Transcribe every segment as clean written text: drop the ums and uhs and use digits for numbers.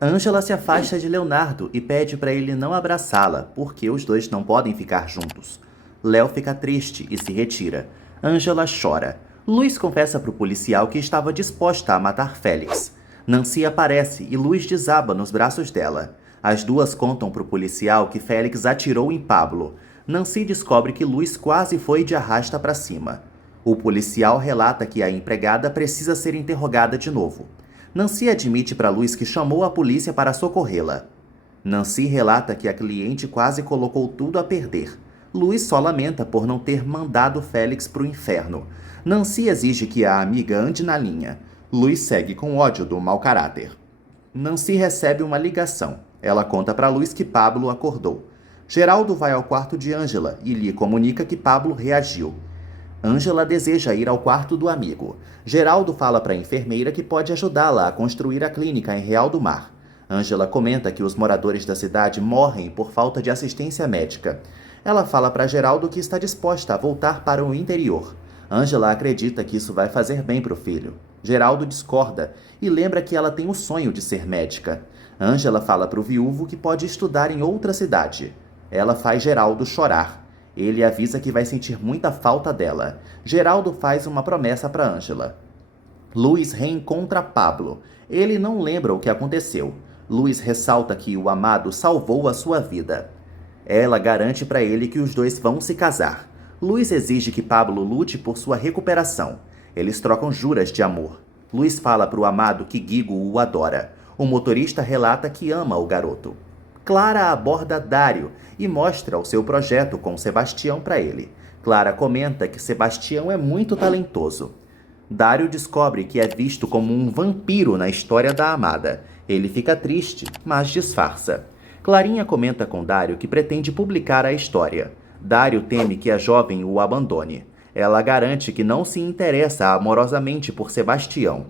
Ângela se afasta de Leonardo e pede para ele não abraçá-la, porque os dois não podem ficar juntos. Léo fica triste e se retira. Ângela chora. Luz confessa para o policial que estava disposta a matar Félix. Nancy aparece e Luz desaba nos braços dela. As duas contam para o policial que Félix atirou em Pablo. Nancy descobre que Luz quase foi de arrasta para cima. O policial relata que a empregada precisa ser interrogada de novo. Nancy admite para Luz que chamou a polícia para socorrê-la. Nancy relata que a cliente quase colocou tudo a perder. Luz só lamenta por não ter mandado Félix para o inferno. Nancy exige que a amiga ande na linha. Luz segue com ódio do mau caráter. Nancy recebe uma ligação. Ela conta para Luz que Pablo acordou. Geraldo vai ao quarto de Ângela e lhe comunica que Pablo reagiu. Ângela deseja ir ao quarto do amigo. Geraldo fala para a enfermeira que pode ajudá-la a construir a clínica em Real do Mar. Ângela comenta que os moradores da cidade morrem por falta de assistência médica. Ela fala para Geraldo que está disposta a voltar para o interior. Ângela acredita que isso vai fazer bem para o filho. Geraldo discorda e lembra que ela tem o sonho de ser médica. Ângela fala para o viúvo que pode estudar em outra cidade. Ela faz Geraldo chorar. Ele avisa que vai sentir muita falta dela. Geraldo faz uma promessa para Ângela. Luz reencontra Pablo. Ele não lembra o que aconteceu. Luz ressalta que o amado salvou a sua vida. Ela garante para ele que os dois vão se casar. Luz exige que Pablo lute por sua recuperação. Eles trocam juras de amor. Luz fala para o amado que Guigo o adora. O motorista relata que ama o garoto. Clara aborda Dário e mostra o seu projeto com Sebastião para ele. Clara comenta que Sebastião é muito talentoso. Dário descobre que é visto como um vampiro na história da amada. Ele fica triste, mas disfarça. Clarinha comenta com Dário que pretende publicar a história. Dário teme que a jovem o abandone. Ela garante que não se interessa amorosamente por Sebastião.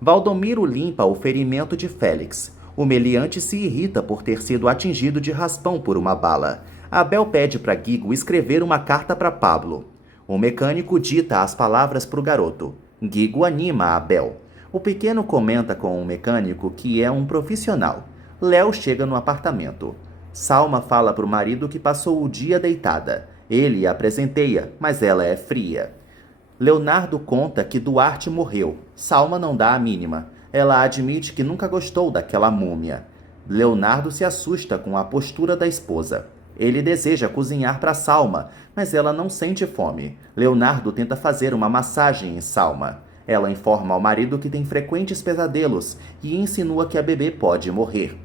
Valdomiro limpa o ferimento de Félix. O meliante se irrita por ter sido atingido de raspão por uma bala. Abel pede para Guigo escrever uma carta para Pablo. O mecânico dita as palavras para o garoto. Guigo anima Abel. O pequeno comenta com o mecânico que é um profissional. Léo chega no apartamento. Salma fala para o marido que passou o dia deitada. Ele a presenteia, mas ela é fria. Leonardo conta que Duarte morreu. Salma não dá a mínima. Ela admite que nunca gostou daquela múmia. Leonardo se assusta com a postura da esposa. Ele deseja cozinhar para Salma, mas ela não sente fome. Leonardo tenta fazer uma massagem em Salma. Ela informa ao marido que tem frequentes pesadelos e insinua que a bebê pode morrer.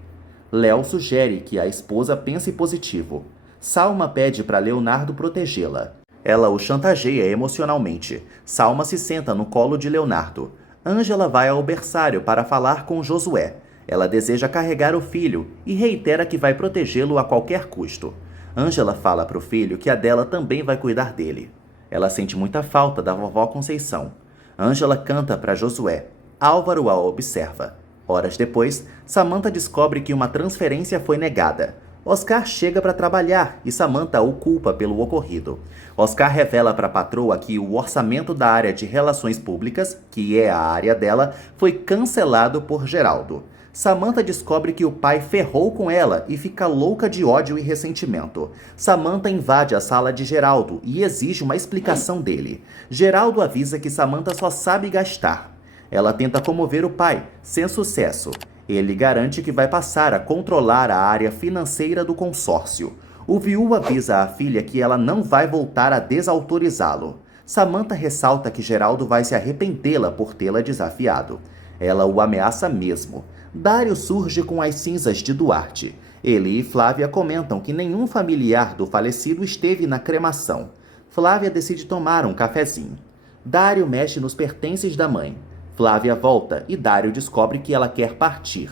Léo sugere que a esposa pense positivo. Salma pede para Leonardo protegê-la. Ela o chantageia emocionalmente. Salma se senta no colo de Leonardo. Ângela vai ao berçário para falar com Josué. Ela deseja carregar o filho e reitera que vai protegê-lo a qualquer custo. Ângela fala para o filho que a dela também vai cuidar dele. Ela sente muita falta da vovó Conceição. Ângela canta para Josué. Álvaro a observa. Horas depois, Samantha descobre que uma transferência foi negada. Oscar chega para trabalhar e Samantha o culpa pelo ocorrido. Oscar revela para a patroa que o orçamento da área de relações públicas, que é a área dela, foi cancelado por Geraldo. Samantha descobre que o pai ferrou com ela e fica louca de ódio e ressentimento. Samantha invade a sala de Geraldo e exige uma explicação dele. Geraldo avisa que Samantha só sabe gastar. Ela tenta comover o pai, sem sucesso. Ele garante que vai passar a controlar a área financeira do consórcio. O viúvo avisa a filha que ela não vai voltar a desautorizá-lo. Samantha ressalta que Geraldo vai se arrependê-la por tê-la desafiado. Ela o ameaça mesmo. Dário surge com as cinzas de Duarte. Ele e Flávia comentam que nenhum familiar do falecido esteve na cremação. Flávia decide tomar um cafezinho. Dário mexe nos pertences da mãe. Flávia volta e Dário descobre que ela quer partir.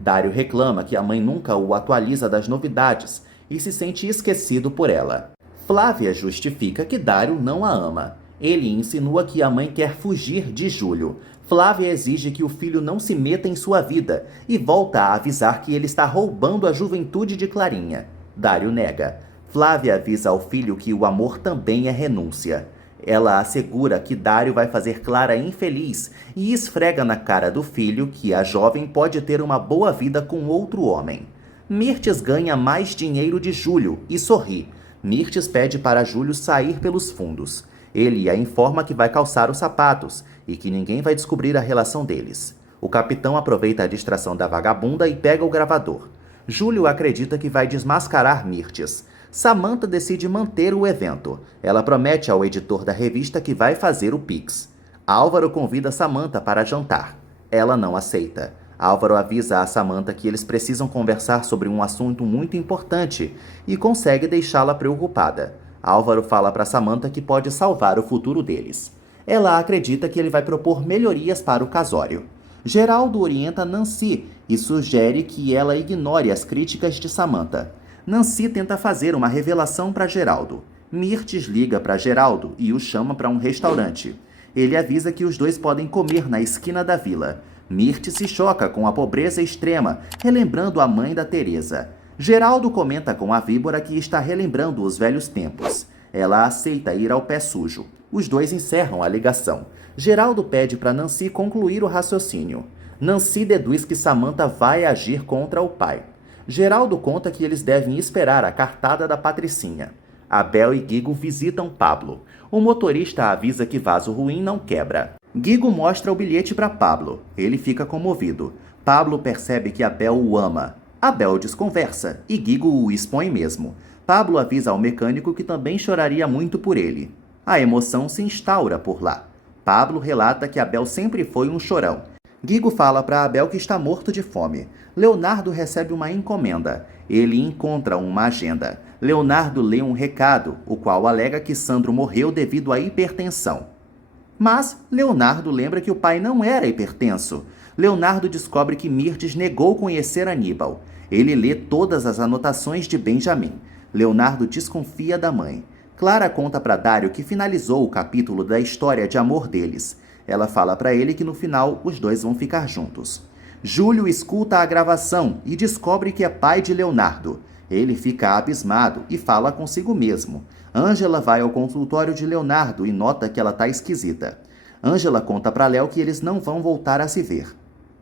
Dário reclama que a mãe nunca o atualiza das novidades e se sente esquecido por ela. Flávia justifica que Dário não a ama. Ele insinua que a mãe quer fugir de Júlio. Flávia exige que o filho não se meta em sua vida e volta a avisar que ele está roubando a juventude de Clarinha. Dário nega. Flávia avisa ao filho que o amor também é renúncia. Ela assegura que Dário vai fazer Clara infeliz e esfrega na cara do filho que a jovem pode ter uma boa vida com outro homem. Mirtes ganha mais dinheiro de Júlio e sorri. Mirtes pede para Júlio sair pelos fundos. Ele a informa que vai calçar os sapatos e que ninguém vai descobrir a relação deles. O capitão aproveita a distração da vagabunda e pega o gravador. Júlio acredita que vai desmascarar Mirtes. Samantha decide manter o evento. Ela promete ao editor da revista que vai fazer o Pix. Álvaro convida Samantha para jantar. Ela não aceita. Álvaro avisa a Samantha que eles precisam conversar sobre um assunto muito importante e consegue deixá-la preocupada. Álvaro fala para Samantha que pode salvar o futuro deles. Ela acredita que ele vai propor melhorias para o casório. Geraldo orienta Nancy e sugere que ela ignore as críticas de Samantha. Nancy tenta fazer uma revelação para Geraldo. Mirtes liga para Geraldo e o chama para um restaurante. Ele avisa que os dois podem comer na esquina da vila. Mirtes se choca com a pobreza extrema, relembrando a mãe da Teresa. Geraldo comenta com a víbora que está relembrando os velhos tempos. Ela aceita ir ao pé sujo. Os dois encerram a ligação. Geraldo pede para Nancy concluir o raciocínio. Nancy deduz que Samantha vai agir contra o pai. Geraldo conta que eles devem esperar a cartada da Patricinha. Abel e Guigo visitam Pablo. O motorista avisa que vaso ruim não quebra. Guigo mostra o bilhete para Pablo. Ele fica comovido. Pablo percebe que Abel o ama. Abel desconversa e Guigo o expõe mesmo. Pablo avisa ao mecânico que também choraria muito por ele. A emoção se instaura por lá. Pablo relata que Abel sempre foi um chorão. Guigo fala para Abel que está morto de fome. Leonardo recebe uma encomenda. Ele encontra uma agenda. Leonardo lê um recado, o qual alega que Sandro morreu devido à hipertensão. Mas Leonardo lembra que o pai não era hipertenso. Leonardo descobre que Mirtes negou conhecer Aníbal. Ele lê todas as anotações de Benjamin. Leonardo desconfia da mãe. Clara conta para Dário que finalizou o capítulo da história de amor deles. Ela fala para ele que no final os dois vão ficar juntos. Júlio escuta a gravação e descobre que é pai de Leonardo. Ele fica abismado e fala consigo mesmo. Ângela vai ao consultório de Leonardo e nota que ela tá esquisita. Ângela conta para Léo que eles não vão voltar a se ver.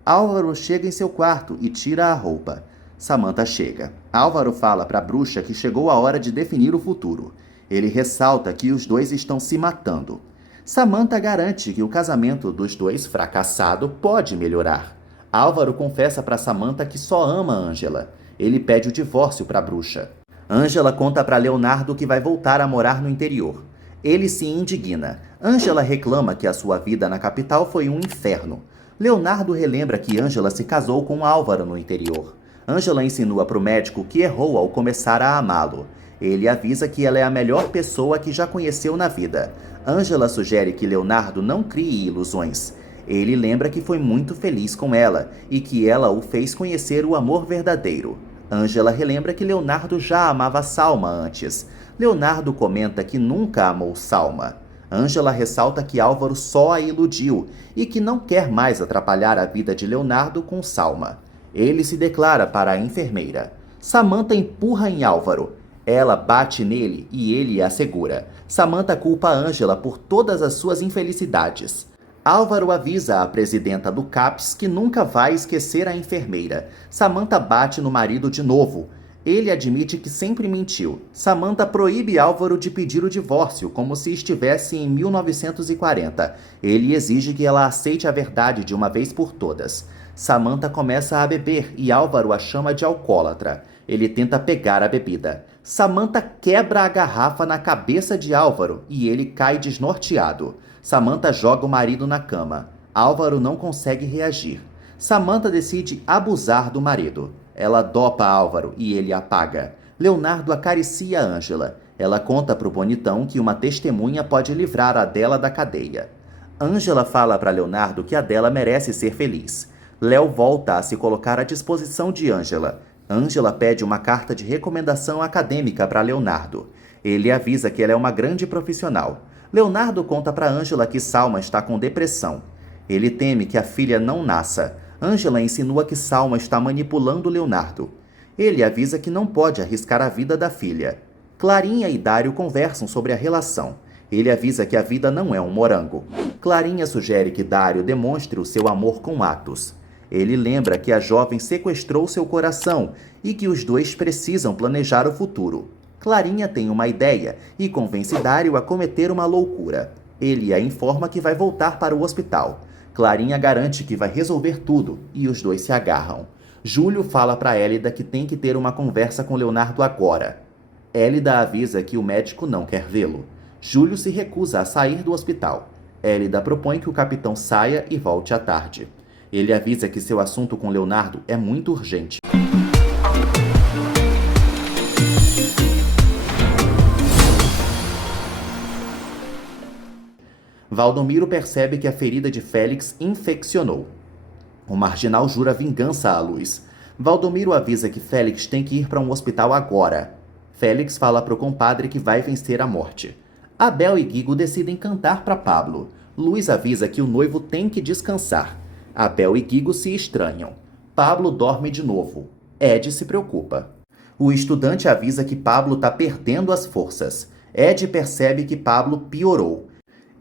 Álvaro chega em seu quarto e tira a roupa. Samantha chega. Álvaro fala para a bruxa que chegou a hora de definir o futuro. Ele ressalta que os dois estão se matando. Samantha garante que o casamento dos dois fracassado pode melhorar. Álvaro confessa para Samantha que só ama Ângela. Ele pede o divórcio para a bruxa. Ângela conta para Leonardo que vai voltar a morar no interior. Ele se indigna. Ângela reclama que a sua vida na capital foi um inferno. Leonardo relembra que Ângela se casou com Álvaro no interior. Ângela insinua para o médico que errou ao começar a amá-lo. Ele avisa que ela é a melhor pessoa que já conheceu na vida. Ângela sugere que Leonardo não crie ilusões. Ele lembra que foi muito feliz com ela e que ela o fez conhecer o amor verdadeiro. Ângela relembra que Leonardo já amava Salma antes. Leonardo comenta que nunca amou Salma. Ângela ressalta que Álvaro só a iludiu e que não quer mais atrapalhar a vida de Leonardo com Salma. Ele se declara para a enfermeira. Samantha empurra em Álvaro. Ela bate nele e ele a segura. Samantha culpa Ângela por todas as suas infelicidades. Álvaro avisa a presidenta do CAPS que nunca vai esquecer a enfermeira. Samantha bate no marido de novo. Ele admite que sempre mentiu. Samantha proíbe Álvaro de pedir o divórcio, como se estivesse em 1940. Ele exige que ela aceite a verdade de uma vez por todas. Samantha começa a beber e Álvaro a chama de alcoólatra. Ele tenta pegar a bebida. Samantha quebra a garrafa na cabeça de Álvaro e ele cai desnorteado. Samantha joga o marido na cama. Álvaro não consegue reagir. Samantha decide abusar do marido. Ela dopa Álvaro e ele apaga. Leonardo acaricia Ângela. Ela conta para o bonitão que uma testemunha pode livrar a Adela da cadeia. Ângela fala para Leonardo que a Adela merece ser feliz. Léo volta a se colocar à disposição de Ângela. Ângela pede uma carta de recomendação acadêmica para Leonardo. Ele avisa que ela é uma grande profissional. Leonardo conta para Ângela que Salma está com depressão. Ele teme que a filha não nasça. Ângela insinua que Salma está manipulando Leonardo. Ele avisa que não pode arriscar a vida da filha. Clarinha e Dário conversam sobre a relação. Ele avisa que a vida não é um morango. Clarinha sugere que Dário demonstre o seu amor com atos. Ele lembra que a jovem sequestrou seu coração e que os dois precisam planejar o futuro. Clarinha tem uma ideia e convence Dário a cometer uma loucura. Ele a informa que vai voltar para o hospital. Clarinha garante que vai resolver tudo e os dois se agarram. Júlio fala para Élida que tem que ter uma conversa com Leonardo agora. Élida avisa que o médico não quer vê-lo. Júlio se recusa a sair do hospital. Élida propõe que o capitão saia e volte à tarde. Ele avisa que seu assunto com Leonardo é muito urgente. Valdomiro percebe que a ferida de Félix infeccionou. O marginal jura vingança à Luz. Valdomiro avisa que Félix tem que ir para um hospital agora. Félix fala para o compadre que vai vencer a morte. Abel e Guigo decidem cantar para Pablo. Luz avisa que o noivo tem que descansar. Abel e Guigo se estranham. Pablo dorme de novo. Ed se preocupa. O estudante avisa que Pablo está perdendo as forças. Ed percebe que Pablo piorou.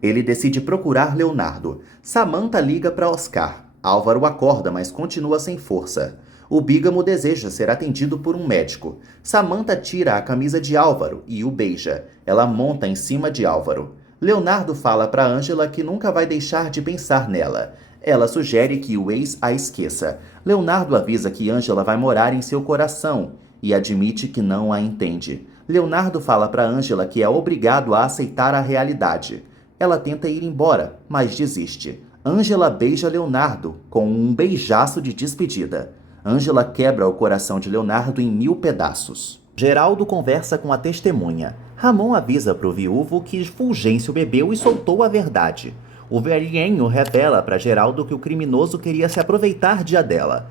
Ele decide procurar Leonardo. Samantha liga para Oscar. Álvaro acorda, mas continua sem força. O bígamo deseja ser atendido por um médico. Samantha tira a camisa de Álvaro e o beija. Ela monta em cima de Álvaro. Leonardo fala para Ângela que nunca vai deixar de pensar nela. Ela sugere que o ex a esqueça. Leonardo avisa que Ângela vai morar em seu coração e admite que não a entende. Leonardo fala para Ângela que é obrigado a aceitar a realidade. Ela tenta ir embora, mas desiste. Ângela beija Leonardo com um beijaço de despedida. Ângela quebra o coração de Leonardo em 1000 pedaços. Geraldo conversa com a testemunha. Ramon avisa para o viúvo que Fulgêncio bebeu e soltou a verdade. O velhinho revela para Geraldo que o criminoso queria se aproveitar de Adela.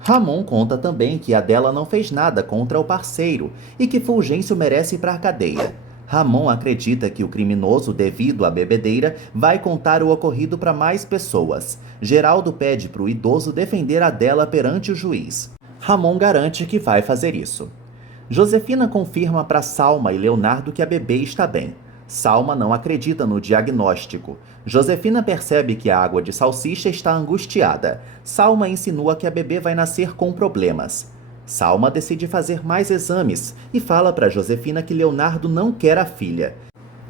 Ramon conta também que Adela não fez nada contra o parceiro e que Fulgêncio merece ir para a cadeia. Ramon acredita que o criminoso, devido à bebedeira, vai contar o ocorrido para mais pessoas. Geraldo pede para o idoso defender Adela perante o juiz. Ramon garante que vai fazer isso. Josefina confirma para Salma e Leonardo que a bebê está bem. Salma não acredita no diagnóstico. Josefina percebe que a água de salsicha está angustiada. Salma insinua que a bebê vai nascer com problemas. Salma decide fazer mais exames e fala para Josefina que Leonardo não quer a filha.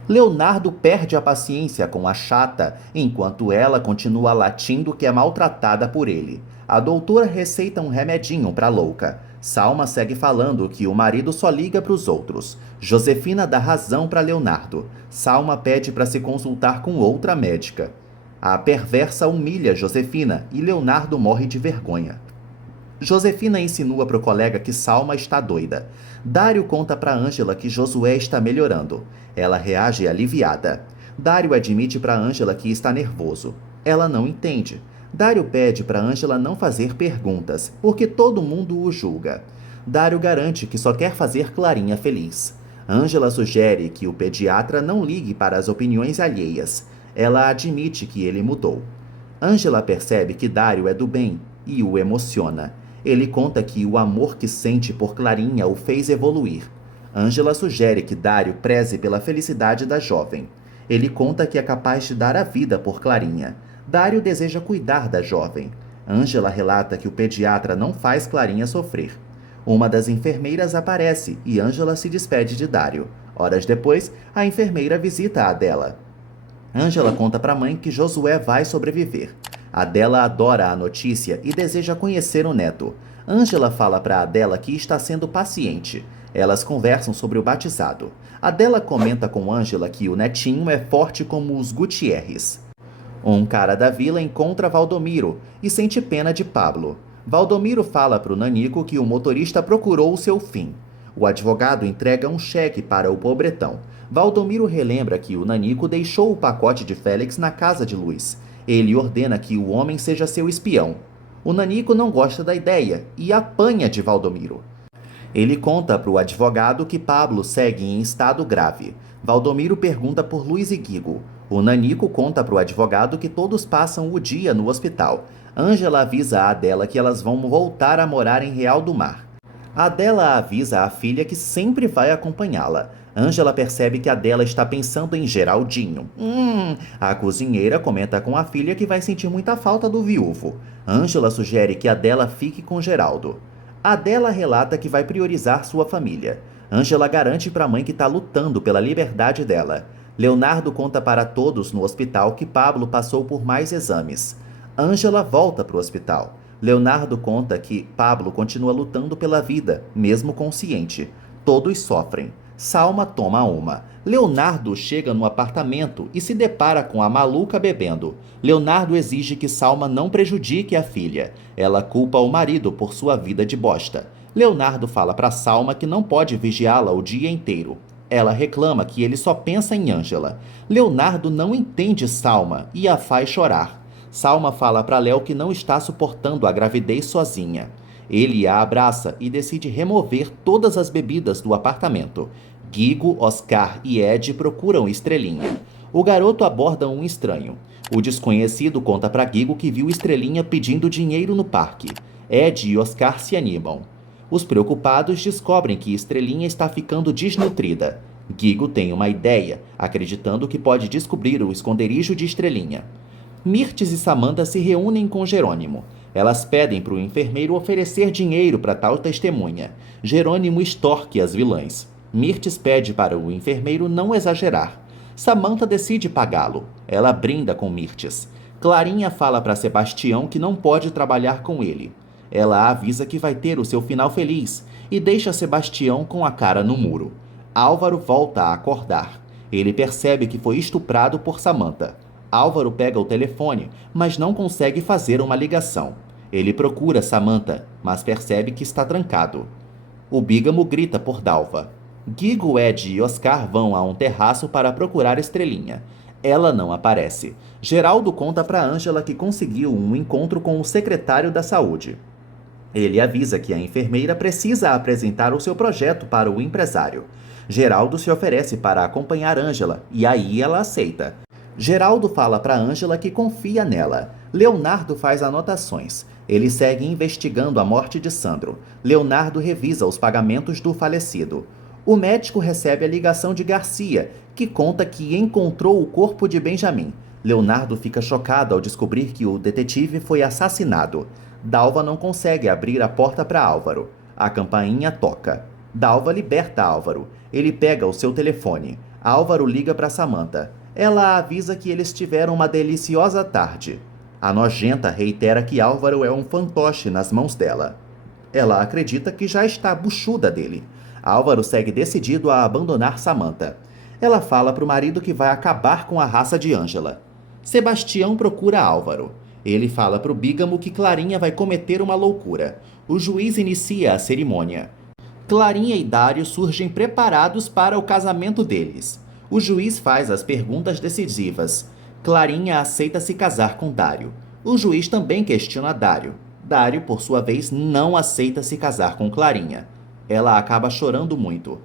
Leonardo perde a paciência com a chata, enquanto ela continua latindo que é maltratada por ele. A doutora receita um remedinho para louca. Salma segue falando que o marido só liga para os outros. Josefina dá razão para Leonardo. Salma pede para se consultar com outra médica. A perversa humilha Josefina e Leonardo morre de vergonha. Josefina insinua para o colega que Salma está doida. Dário conta para Ângela que Josué está melhorando. Ela reage aliviada. Dário admite para Ângela que está nervoso. Ela não entende. Dário pede para Ângela não fazer perguntas, porque todo mundo o julga. Dário garante que só quer fazer Clarinha feliz. Ângela sugere que o pediatra não ligue para as opiniões alheias. Ela admite que ele mudou. Ângela percebe que Dário é do bem e o emociona. Ele conta que o amor que sente por Clarinha o fez evoluir. Ângela sugere que Dário preze pela felicidade da jovem. Ele conta que é capaz de dar a vida por Clarinha. Dário deseja cuidar da jovem. Ângela relata que o pediatra não faz Clarinha sofrer. Uma das enfermeiras aparece e Ângela se despede de Dário. Horas depois, a enfermeira visita a Adela. Ângela conta para a mãe que Josué vai sobreviver. Adela adora a notícia e deseja conhecer o neto. Ângela fala para Adela que está sendo paciente. Elas conversam sobre o batizado. Adela comenta com Ângela que o netinho é forte como os Gutierres. Um cara da vila encontra Valdomiro e sente pena de Pablo. Valdomiro fala para o Nanico que o motorista procurou o seu fim. O advogado entrega um cheque para o pobretão. Valdomiro relembra que o Nanico deixou o pacote de Félix na casa de Luz. Ele ordena que o homem seja seu espião. O Nanico não gosta da ideia e apanha de Valdomiro. Ele conta para o advogado que Pablo segue em estado grave. Valdomiro pergunta por Luiz e Guigo. O Nanico conta para o advogado que todos passam o dia no hospital. Ângela avisa a Adela que elas vão voltar a morar em Real do Mar. Adela avisa a filha que sempre vai acompanhá-la. Ângela percebe que Adela está pensando em Geraldinho. A cozinheira comenta com a filha que vai sentir muita falta do viúvo. Ângela sugere que Adela fique com Geraldo. Adela relata que vai priorizar sua família. Ângela garante para a mãe que está lutando pela liberdade dela. Leonardo conta para todos no hospital que Pablo passou por mais exames. Ângela volta para o hospital. Leonardo conta que Pablo continua lutando pela vida, mesmo consciente. Todos sofrem. Salma toma uma. Leonardo chega no apartamento e se depara com a maluca bebendo. Leonardo exige que Salma não prejudique a filha. Ela culpa o marido por sua vida de bosta. Leonardo fala para Salma que não pode vigiá-la o dia inteiro. Ela reclama que ele só pensa em Ângela. Leonardo não entende Salma e a faz chorar. Salma fala para Léo que não está suportando a gravidez sozinha. Ele a abraça e decide remover todas as bebidas do apartamento. Guigo, Oscar e Ed procuram Estrelinha. O garoto aborda um estranho. O desconhecido conta para Guigo que viu Estrelinha pedindo dinheiro no parque. Ed e Oscar se animam. Os preocupados descobrem que Estrelinha está ficando desnutrida. Guigo tem uma ideia, acreditando que pode descobrir o esconderijo de Estrelinha. Mirtes e Samantha se reúnem com Jerônimo. Elas pedem para o enfermeiro oferecer dinheiro para tal testemunha. Jerônimo extorque as vilãs. Mirtes pede para o enfermeiro não exagerar. Samantha decide pagá-lo. Ela brinda com Mirtes. Clarinha fala para Sebastião que não pode trabalhar com ele. Ela avisa que vai ter o seu final feliz e deixa Sebastião com a cara no muro. Álvaro volta a acordar. Ele percebe que foi estuprado por Samantha. Álvaro pega o telefone, mas não consegue fazer uma ligação. Ele procura Samantha, mas percebe que está trancado. O bígamo grita por Dalva. Guigo, Ed e Oscar vão a um terraço para procurar Estrelinha. Ela não aparece. Geraldo conta para Ângela que conseguiu um encontro com o secretário da saúde. Ele avisa que a enfermeira precisa apresentar o seu projeto para o empresário. Geraldo se oferece para acompanhar Ângela e aí ela aceita. Geraldo fala para Ângela que confia nela. Leonardo faz anotações. Ele segue investigando a morte de Sandro. Leonardo revisa os pagamentos do falecido. O médico recebe a ligação de Garcia, que conta que encontrou o corpo de Benjamin. Leonardo fica chocado ao descobrir que o detetive foi assassinado. Dalva não consegue abrir a porta para Álvaro. A campainha toca. Dalva liberta Álvaro. Ele pega o seu telefone. Álvaro liga para Samantha. Ela avisa que eles tiveram uma deliciosa tarde. A nojenta reitera que Álvaro é um fantoche nas mãos dela. Ela acredita que já está buchuda dele. Álvaro segue decidido a abandonar Samantha. Ela fala para o marido que vai acabar com a raça de Ângela. Sebastião procura Álvaro. Ele fala para o bígamo que Clarinha vai cometer uma loucura. O juiz inicia a cerimônia. Clarinha e Dário surgem preparados para o casamento deles. O juiz faz as perguntas decisivas. Clarinha aceita se casar com Dário. O juiz também questiona Dário. Dário, por sua vez, não aceita se casar com Clarinha. Ela acaba chorando muito.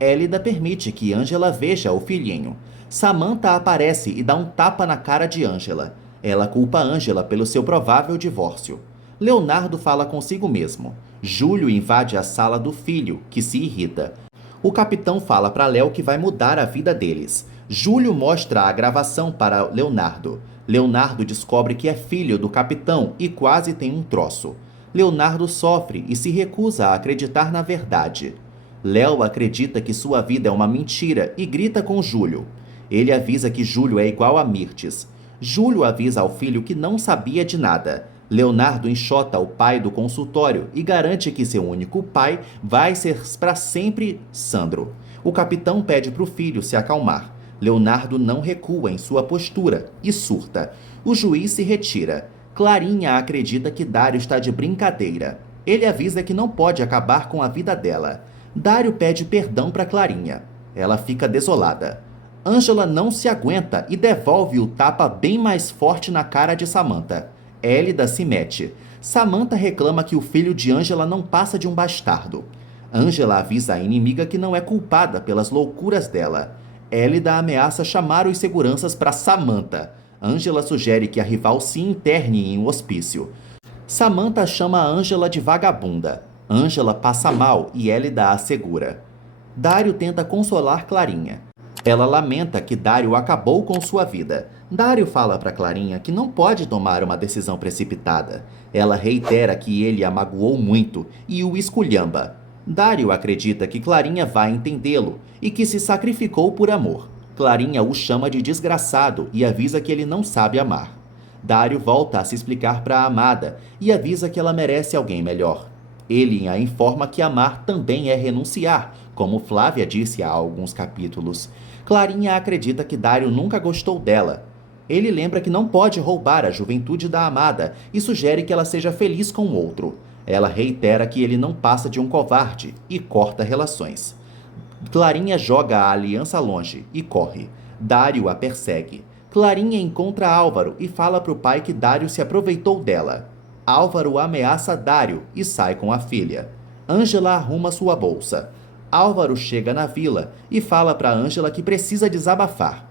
Élida permite que Ângela veja o filhinho. Samantha aparece e dá um tapa na cara de Ângela. Ela culpa Ângela pelo seu provável divórcio. Leonardo fala consigo mesmo. Júlio invade a sala do filho, que se irrita. O capitão fala para Léo que vai mudar a vida deles. Júlio mostra a gravação para Leonardo. Leonardo descobre que é filho do capitão e quase tem um troço. Leonardo sofre e se recusa a acreditar na verdade. Léo acredita que sua vida é uma mentira e grita com Júlio. Ele avisa que Júlio é igual a Mirtes. Júlio avisa ao filho que não sabia de nada. Leonardo enxota o pai do consultório e garante que seu único pai vai ser para sempre Sandro. O capitão pede para o filho se acalmar. Leonardo não recua em sua postura e surta. O juiz se retira. Clarinha acredita que Dário está de brincadeira. Ele avisa que não pode acabar com a vida dela. Dário pede perdão para Clarinha. Ela fica desolada. Ângela não se aguenta e devolve o tapa bem mais forte na cara de Samantha. Élida se mete. Samantha reclama que o filho de Ângela não passa de um bastardo. Ângela avisa a inimiga que não é culpada pelas loucuras dela. Élida ameaça chamar os seguranças para Samantha. Ângela sugere que a rival se interne em um hospício. Samantha chama a Ângela de vagabunda. Ângela passa mal e Elida a segura. Dário tenta consolar Clarinha. Ela lamenta que Dário acabou com sua vida. Dário fala para Clarinha que não pode tomar uma decisão precipitada. Ela reitera que ele a magoou muito e o esculhamba. Dário acredita que Clarinha vai entendê-lo e que se sacrificou por amor. Clarinha o chama de desgraçado e avisa que ele não sabe amar. Dário volta a se explicar para a amada e avisa que ela merece alguém melhor. Ele a informa que amar também é renunciar, como Flávia disse há alguns capítulos. Clarinha acredita que Dário nunca gostou dela. Ele lembra que não pode roubar a juventude da amada e sugere que ela seja feliz com outro. Ela reitera que ele não passa de um covarde e corta relações. Clarinha joga a aliança longe e corre. Dário a persegue. Clarinha encontra Álvaro e fala para o pai que Dário se aproveitou dela. Álvaro ameaça Dário e sai com a filha. Ângela arruma sua bolsa. Álvaro chega na vila e fala para Ângela que precisa desabafar.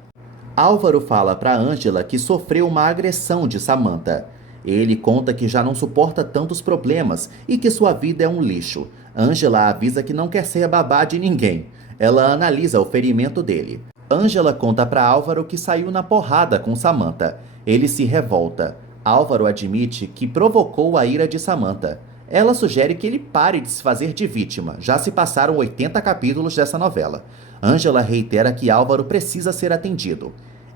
Álvaro fala para Ângela que sofreu uma agressão de Samantha. Ele conta que já não suporta tantos problemas e que sua vida é um lixo. Ângela avisa que não quer ser babá de ninguém. Ela analisa o ferimento dele. Ângela conta para Álvaro que saiu na porrada com Samantha. Ele se revolta. Álvaro admite que provocou a ira de Samantha. Ela sugere que ele pare de se fazer de vítima. Já se passaram 80 capítulos dessa novela. Ângela reitera que Álvaro precisa ser atendido.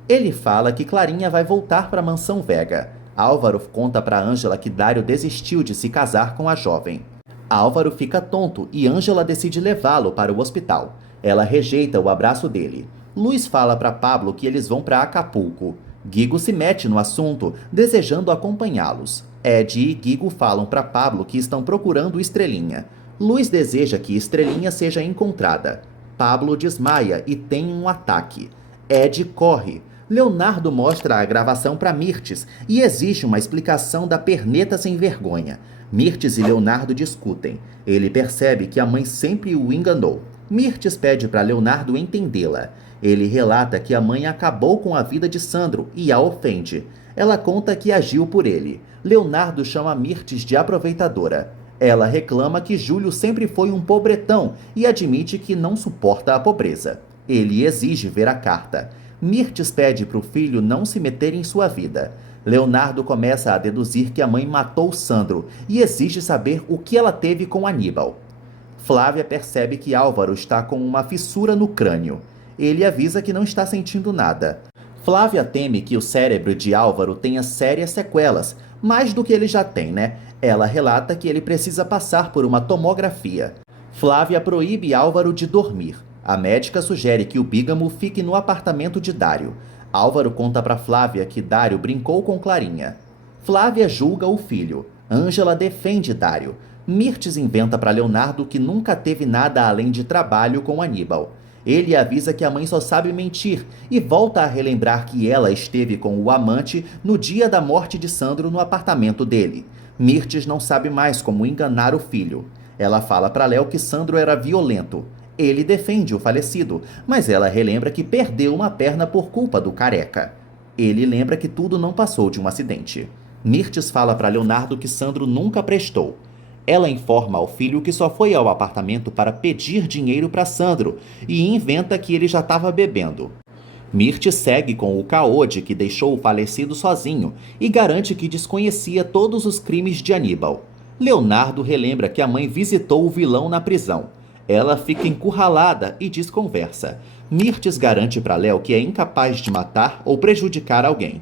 Ele fala que Clarinha vai voltar para a Mansão Vega. Álvaro conta para Ângela que Dário desistiu de se casar com a jovem. Álvaro fica tonto e Ângela decide levá-lo para o hospital. Ela rejeita o abraço dele. Luiz fala para Pablo que eles vão para Acapulco. Guigo se mete no assunto, desejando acompanhá-los. Ed e Guigo falam para Pablo que estão procurando Estrelinha. Luiz deseja que Estrelinha seja encontrada. Pablo desmaia e tem um ataque. Ed corre. Leonardo mostra a gravação para Mirtes e exige uma explicação da perneta sem vergonha. Mirtes e Leonardo discutem. Ele percebe que a mãe sempre o enganou. Mirtes pede para Leonardo entendê-la. Ele relata que a mãe acabou com a vida de Sandro e a ofende. Ela conta que agiu por ele. Leonardo chama Mirtes de aproveitadora. Ela reclama que Júlio sempre foi um pobretão e admite que não suporta a pobreza. Ele exige ver a carta. Mirtes pede para o filho não se meter em sua vida. Leonardo começa a deduzir que a mãe matou Sandro e exige saber o que ela teve com Aníbal. Flávia percebe que Álvaro está com uma fissura no crânio. Ele avisa que não está sentindo nada. Flávia teme que o cérebro de Álvaro tenha sérias sequelas, mais do que ele já tem, né? Ela relata que ele precisa passar por uma tomografia. Flávia proíbe Álvaro de dormir. A médica sugere que o bígamo fique no apartamento de Dário. Álvaro conta para Flávia que Dário brincou com Clarinha. Flávia julga o filho. Ângela defende Dário. Mirtes inventa para Leonardo que nunca teve nada além de trabalho com Aníbal. Ele avisa que a mãe só sabe mentir e volta a relembrar que ela esteve com o amante no dia da morte de Sandro no apartamento dele. Mirtes não sabe mais como enganar o filho. Ela fala para Léo que Sandro era violento. Ele defende o falecido, mas ela relembra que perdeu uma perna por culpa do careca. Ele lembra que tudo não passou de um acidente. Mirtes fala para Leonardo que Sandro nunca prestou. Ela informa ao filho que só foi ao apartamento para pedir dinheiro para Sandro e inventa que ele já estava bebendo. Mirtes segue com o caô de que deixou o falecido sozinho e garante que desconhecia todos os crimes de Aníbal. Leonardo relembra que a mãe visitou o vilão na prisão. Ela fica encurralada e desconversa. Mirtes garante para Léo que é incapaz de matar ou prejudicar alguém.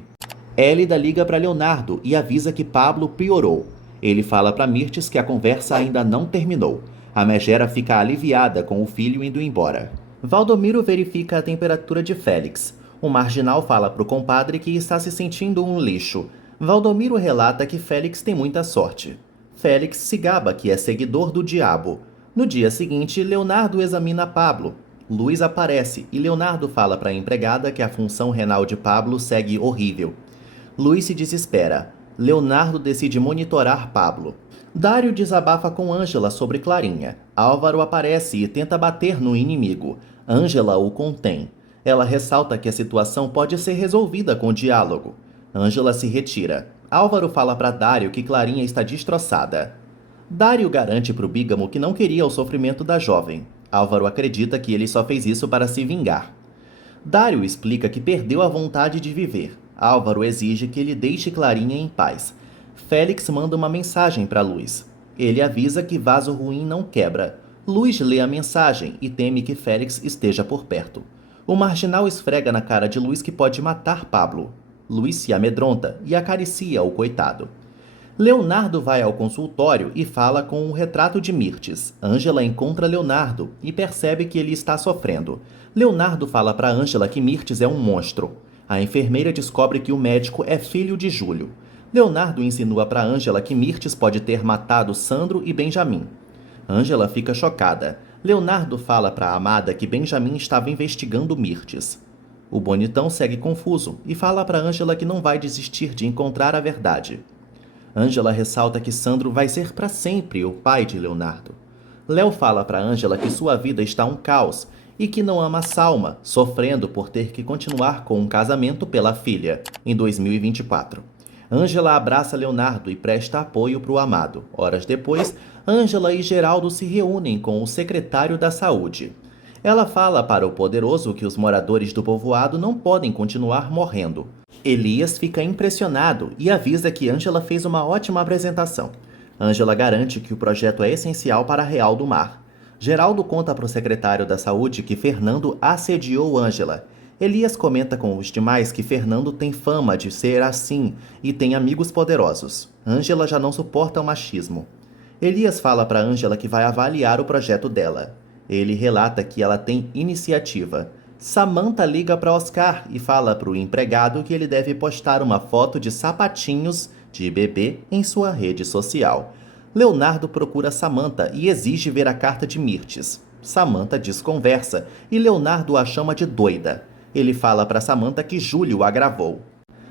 Elida liga para Leonardo e avisa que Pablo piorou. Ele fala para Mirtes que a conversa ainda não terminou. A megera fica aliviada com o filho indo embora. Valdomiro verifica a temperatura de Félix. O marginal fala para o compadre que está se sentindo um lixo. Valdomiro relata que Félix tem muita sorte. Félix se gaba que é seguidor do diabo. No dia seguinte, Leonardo examina Pablo. Luiz aparece e Leonardo fala para a empregada que a função renal de Pablo segue horrível. Luiz se desespera. Leonardo decide monitorar Pablo. Dário desabafa com Ângela sobre Clarinha. Álvaro aparece e tenta bater no inimigo. Ângela o contém. Ela ressalta que a situação pode ser resolvida com diálogo. Ângela se retira. Álvaro fala para Dário que Clarinha está destroçada. Dário garante para o Bígamo que não queria o sofrimento da jovem. Álvaro acredita que ele só fez isso para se vingar. Dário explica que perdeu a vontade de viver. Álvaro exige que ele deixe Clarinha em paz. Félix manda uma mensagem para Luz. Ele avisa que vaso ruim não quebra. Luz lê a mensagem e teme que Félix esteja por perto. O marginal esfrega na cara de Luz que pode matar Pablo. Luz se amedronta e acaricia o coitado. Leonardo vai ao consultório e fala com o retrato de Mirtes. Ângela encontra Leonardo e percebe que ele está sofrendo. Leonardo fala para Ângela que Mirtes é um monstro. A enfermeira descobre que o médico é filho de Júlio. Leonardo insinua para Ângela que Mirtes pode ter matado Sandro e Benjamin. Ângela fica chocada. Leonardo fala para a amada que Benjamin estava investigando Mirtes. O bonitão segue confuso e fala para Ângela que não vai desistir de encontrar a verdade. Ângela ressalta que Sandro vai ser para sempre o pai de Leonardo. Léo fala para Ângela que sua vida está um caos e que não ama Salma, sofrendo por ter que continuar com um casamento pela filha, em 2024. Ângela abraça Leonardo e presta apoio para o amado. Horas depois, Ângela e Geraldo se reúnem com o secretário da Saúde. Ela fala para o poderoso que os moradores do povoado não podem continuar morrendo. Elias fica impressionado e avisa que Ângela fez uma ótima apresentação. Ângela garante que o projeto é essencial para a Real do Mar. Geraldo conta para o secretário da Saúde que Fernando assediou Ângela. Elias comenta com os demais que Fernando tem fama de ser assim e tem amigos poderosos. Ângela já não suporta o machismo. Elias fala para Ângela que vai avaliar o projeto dela. Ele relata que ela tem iniciativa. Samantha liga para Oscar e fala para o empregado que ele deve postar uma foto de sapatinhos de bebê em sua rede social. Leonardo procura Samantha e exige ver a carta de Mirtes. Samantha desconversa e Leonardo a chama de doida. Ele fala para Samantha que Júlio a gravou.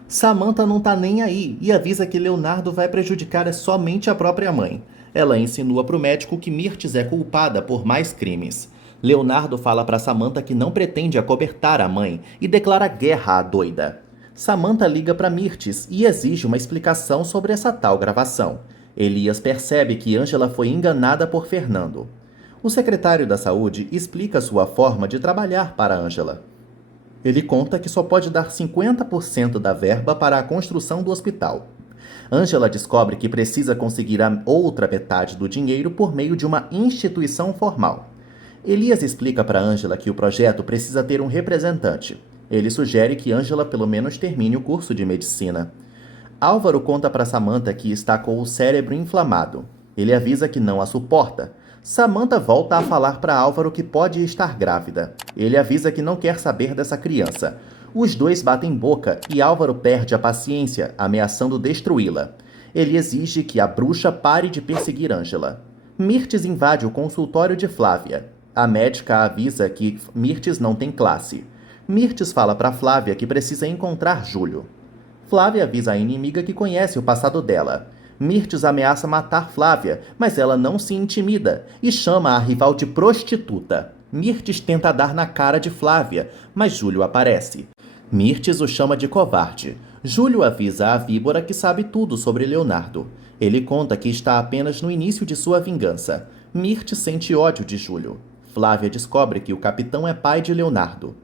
Samantha não tá nem aí e avisa que Leonardo vai prejudicar somente a própria mãe. Ela insinua para o médico que Mirtes é culpada por mais crimes. Leonardo fala para Samantha que não pretende acobertar a mãe e declara guerra à doida. Samantha liga para Mirtes e exige uma explicação sobre essa tal gravação. Elias percebe que Ângela foi enganada por Fernando. O secretário da Saúde explica sua forma de trabalhar para Ângela. Ele conta que só pode dar 50% da verba para a construção do hospital. Ângela descobre que precisa conseguir a outra metade do dinheiro por meio de uma instituição formal. Elias explica para Ângela que o projeto precisa ter um representante. Ele sugere que Ângela pelo menos termine o curso de medicina. Álvaro conta para Samantha que está com o cérebro inflamado. Ele avisa que não a suporta. Samantha volta a falar para Álvaro que pode estar grávida. Ele avisa que não quer saber dessa criança. Os dois batem boca e Álvaro perde a paciência, ameaçando destruí-la. Ele exige que a bruxa pare de perseguir Ângela. Mirtes invade o consultório de Flávia. A médica avisa que Mirtes não tem classe. Mirtes fala para Flávia que precisa encontrar Júlio. Flávia avisa a inimiga que conhece o passado dela. Mirtes ameaça matar Flávia, mas ela não se intimida e chama a rival de prostituta. Mirtes tenta dar na cara de Flávia, mas Júlio aparece. Mirtes o chama de covarde. Júlio avisa a víbora que sabe tudo sobre Leonardo. Ele conta que está apenas no início de sua vingança. Mirtes sente ódio de Júlio. Flávia descobre que o capitão é pai de Leonardo.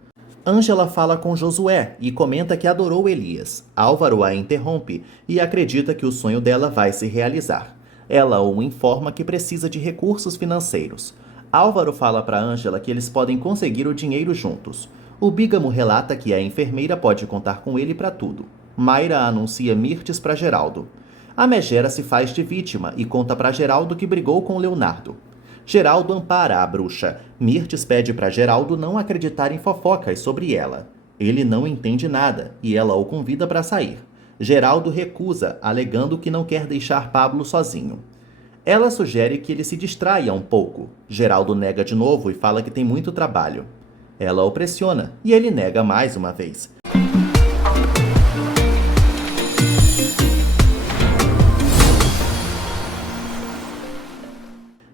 Ângela fala com Josué e comenta que adorou Elias. Álvaro a interrompe e acredita que o sonho dela vai se realizar. Ela o informa que precisa de recursos financeiros. Álvaro fala para Ângela que eles podem conseguir o dinheiro juntos. O Bígamo relata que a enfermeira pode contar com ele para tudo. Mayra anuncia Mirtes para Geraldo. A megera se faz de vítima e conta para Geraldo que brigou com Leonardo. Geraldo ampara a bruxa. Mirtes pede para Geraldo não acreditar em fofocas sobre ela. Ele não entende nada e ela o convida para sair. Geraldo recusa, alegando que não quer deixar Pablo sozinho. Ela sugere que ele se distraia um pouco. Geraldo nega de novo e fala que tem muito trabalho. Ela o pressiona e ele nega mais uma vez.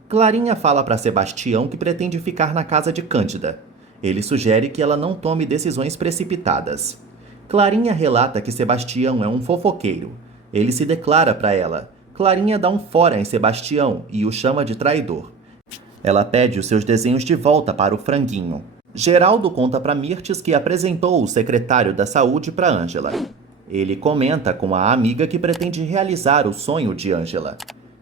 Clarinha fala para Sebastião que pretende ficar na casa de Cândida. Ele sugere que ela não tome decisões precipitadas. Clarinha relata que Sebastião é um fofoqueiro. Ele se declara para ela. Clarinha dá um fora em Sebastião e o chama de traidor. Ela pede os seus desenhos de volta para o franguinho. Geraldo conta para Mirtes que apresentou o secretário da saúde para Ângela. Ele comenta com a amiga que pretende realizar o sonho de Ângela.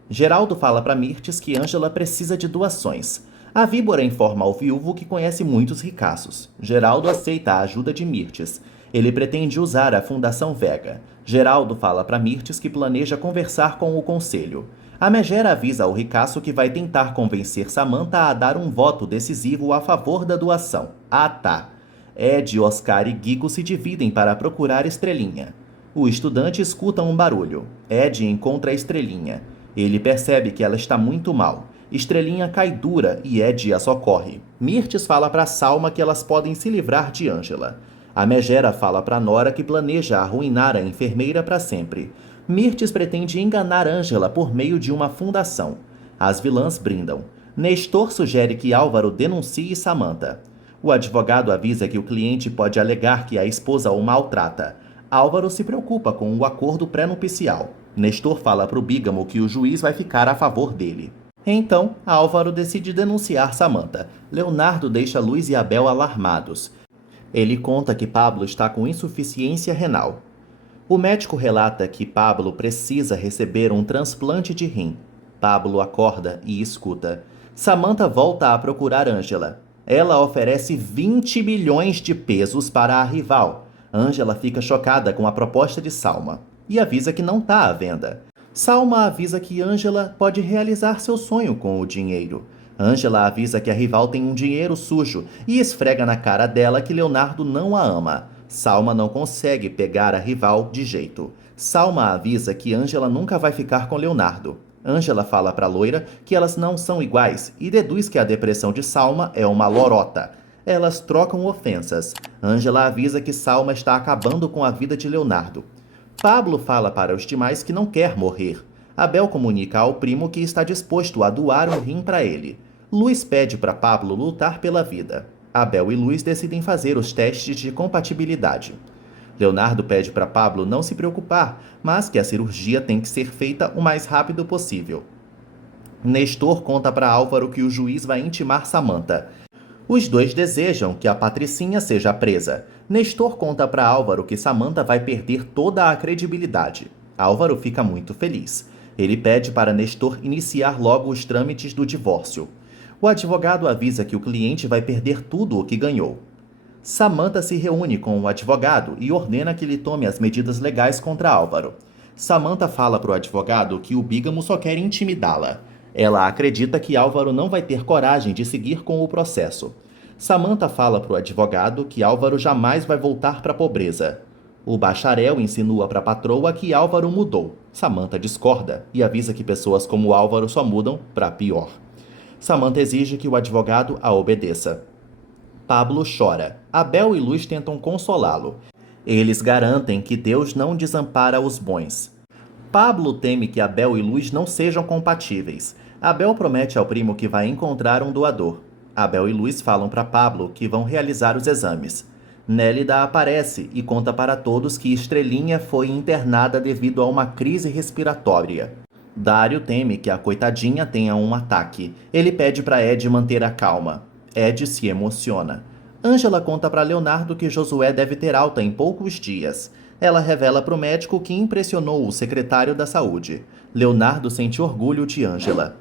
Geraldo fala para Mirtes que Ângela precisa de doações. A víbora informa ao viúvo que conhece muitos ricaços. Geraldo aceita a ajuda de Mirtes. Ele pretende usar a Fundação Vega. Geraldo fala para Mirtes que planeja conversar com o conselho. A megera avisa ao ricaço que vai tentar convencer Samantha a dar um voto decisivo a favor da doação. Ah tá. Ed, Oscar e Guigo se dividem para procurar Estrelinha. O estudante escuta um barulho. Ed encontra a Estrelinha. Ele percebe que ela está muito mal. Estrelinha cai dura e Ed a socorre. Mirtes fala para Salma que elas podem se livrar de Ângela. A megera fala para Nora que planeja arruinar a enfermeira para sempre. Mirtes pretende enganar Ângela por meio de uma fundação. As vilãs brindam. Nestor sugere que Álvaro denuncie Samantha. O advogado avisa que o cliente pode alegar que a esposa o maltrata. Álvaro se preocupa com o acordo pré-nupcial. Nestor fala para o bígamo que o juiz vai ficar a favor dele. Então, Álvaro decide denunciar Samantha. Leonardo deixa Luiz e Abel alarmados. Ele conta que Pablo está com insuficiência renal. O médico relata que Pablo precisa receber um transplante de rim. Pablo acorda e escuta. Samantha volta a procurar Ângela. Ela oferece 20 milhões de pesos para a rival. Ângela fica chocada com a proposta de Salma e avisa que não está à venda. Salma avisa que Ângela pode realizar seu sonho com o dinheiro. Ângela avisa que a rival tem um dinheiro sujo e esfrega na cara dela que Leonardo não a ama. Salma não consegue pegar a rival de jeito. Salma avisa que Ângela nunca vai ficar com Leonardo. Ângela fala para a loira que elas não são iguais e deduz que a depressão de Salma é uma lorota. Elas trocam ofensas. Ângela avisa que Salma está acabando com a vida de Leonardo. Pablo fala para os demais que não quer morrer. Abel comunica ao primo que está disposto a doar um rim para ele. Luiz pede para Pablo lutar pela vida. Abel e Luiz decidem fazer os testes de compatibilidade. Leonardo pede para Pablo não se preocupar, mas que a cirurgia tem que ser feita o mais rápido possível. Nestor conta para Álvaro que o juiz vai intimar Samantha. Os dois desejam que a Patricinha seja presa. Nestor conta para Álvaro que Samantha vai perder toda a credibilidade. Álvaro fica muito feliz. Ele pede para Nestor iniciar logo os trâmites do divórcio. O advogado avisa que o cliente vai perder tudo o que ganhou. Samantha se reúne com o advogado e ordena que ele tome as medidas legais contra Álvaro. Samantha fala para o advogado que o bígamo só quer intimidá-la. Ela acredita que Álvaro não vai ter coragem de seguir com o processo. Samantha fala para o advogado que Álvaro jamais vai voltar para a pobreza. O bacharel insinua para a patroa que Álvaro mudou. Samantha discorda e avisa que pessoas como Álvaro só mudam para pior. Samantha exige que o advogado a obedeça. Pablo chora. Abel e Luz tentam consolá-lo. Eles garantem que Deus não desampara os bons. Pablo teme que Abel e Luz não sejam compatíveis. Abel promete ao primo que vai encontrar um doador. Abel e Luz falam para Pablo que vão realizar os exames. Nélida aparece e conta para todos que Estrelinha foi internada devido a uma crise respiratória. Dário teme que a coitadinha tenha um ataque. Ele pede para Ed manter a calma. Ed se emociona. Ângela conta para Leonardo que Josué deve ter alta em poucos dias. Ela revela para o médico que impressionou o secretário da saúde. Leonardo sente orgulho de Ângela.